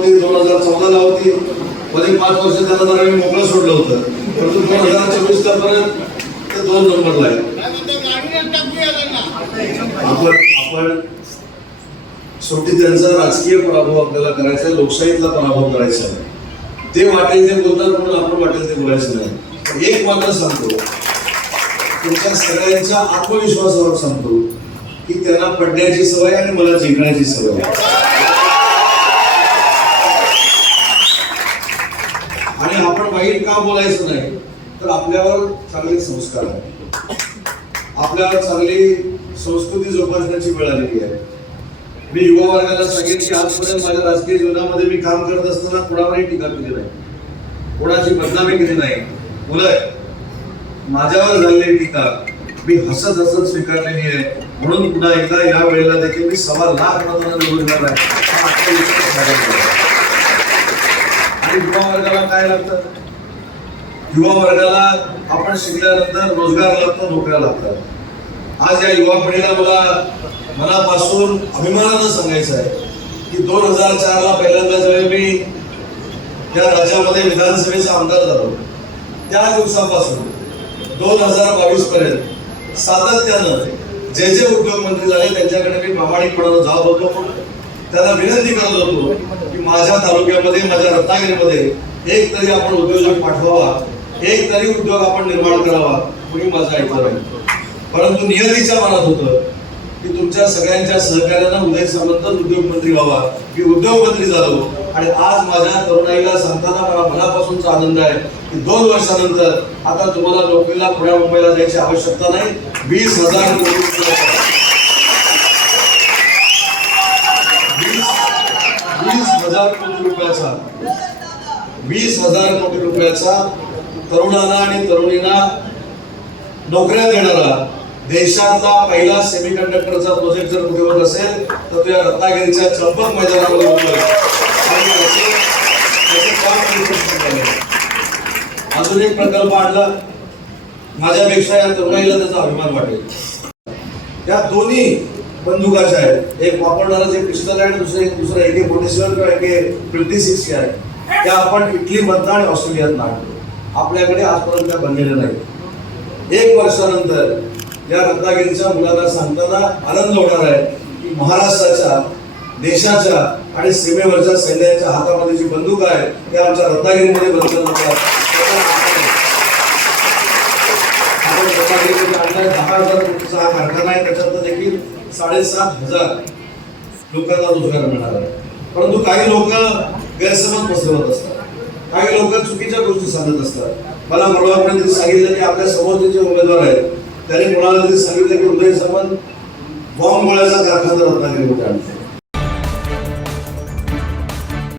2014 होती, मध्ये 5 वर्ष त्यांना जरा मी मोकळं सोडलं होतं, परंतु 2024 पर्यंत ते 2 नंबरला आहे. आपण शेवटी त्यांचा राजकीय पराभव आपल्याला करायचा आहे, लोकशाहीतला पराभव करायचा आहे. ते वाटेल ते बोलतात म्हणून आपण वाटेल ते बोलायचं नाही. एक मात्र सांगतो, तुमच्या सगळ्यांच्या आत्मविश्वासावर सांगतो की त्यांना पडण्याची सवय आणि मला जिंकण्याची सवय. आणि आपण वाईट का बोलायचं नाही, तर आपल्यावर चांगले संस्कार आहेत, आपल्यावर चांगली संस्कृती जोपासण्याची वेळ आलेली आहे. मी युवा वर्गाला सांगेन की आजपर्यंत माझ्या राजकीय जीवनामध्ये मी काम करत असताना कोणावरही टीका केली नाही, कोणाची बदनामी केली नाही. उलट माझ्यावर झालेली टीका मी हसत हसत स्वीकारलेली आहे. म्हणून पुन्हा एकदा या वेळेला देखील मी 1.25 लाख मतांना निवडून येणार आहे. आणि युवा वर्गाला काय लागतं? युवा वर्गाला आपण शिकल्यानंतर रोजगार लागतो, नोकऱ्या लागतात. आज या युवा पिढीला मला मनापासून अभिमानानं सांगायचं आहे की 2004 ला पहिल्यांदा जेव्हा मी या राज्यामध्ये विधानसभेचा आमदार झालो, त्या दिवसापासून 2022 पर्यंत सातत्यानं जे जे उद्योगमंत्री झाले त्यांच्याकडे मी प्रामाणिकपणानं जात होतो, त्यांना विनंती करत होतो की माझ्या तालुक्यामध्ये, माझ्या रत्नागिरीमध्ये एक तरी आपण उद्योजक पाठवावा, एक तरी उद्योग आपण निर्माण करावा. कुणी माझं ऐकलं नाही. परंतु नियतीच्या मनात होतं की तुमच्या सगळ्यांच्या सहकार्यानं उदय सामंत उद्योगमंत्री व्हावा. मी उद्योगमंत्री झालो आणि आज माझ्या तरुणाईला सांगताना मला मनापासूनचा आनंद आहे की 2 वर्षानंतर आता तुम्हाला नोकरीला पुण्या मुंबईला जायची आवश्यकता नाही. 20,000 कोटी रुपयाचा 20,000 कोटी रुपयाचा तरुणांना आणि तरुणींना नोकऱ्या देणारा देशातला पहिला सेमीकंडक्टरचा प्रोजेक्ट जर कुठे होत असेल तर तो या रत्नागिरीच्या चंपक मैदानामध्ये होतोय. अजून एक प्रकल्प आणला, माझ्यापेक्षा या तरुणाईला त्याचा अभिमान वाटेल. या दोन्ही बंदुकाच्या आहेत, एक वापरणारा जे पिस्टल आहे, दुसरा AK-47 किंवा AK-56 आहे. त्या आपण इटलीमधनं आणि ऑस्ट्रेलियात आणतो. आपल्याकडे आजपर्यंत त्या बनलेल्या नाही. 1 वर्षानंतर या रत्नागिरीच्या मुलांना सांगताना आनंद होणार आहे की महाराष्ट्राच्या, देशाच्या आणि सीमेवरच्या सैन्याच्या हातामध्ये जी बंदूक आहे त्या आमच्या रत्नागिरीमध्ये बनवण्यात आपण रत्नागिरीमध्ये आणलाय. 10,000 कोटीचा हा कारखाना आहे, त्याच्यात देखील 7,500 लोकांना रोजगार मिळणार आहे. परंतु काही लोक गैरसमज पसरवत असतात, काही लोक चुकीच्या गोष्टी सांगत असतात. मला परवापर्यंत सांगितलं की आपल्या समोरचे जे उमेदवार आहेत त्यांनी कोणाला तरी सांगितलं की उदय सामंत बॉम्ब गोळ्याचा कारखाना रत्नागिरीमध्ये आणतो.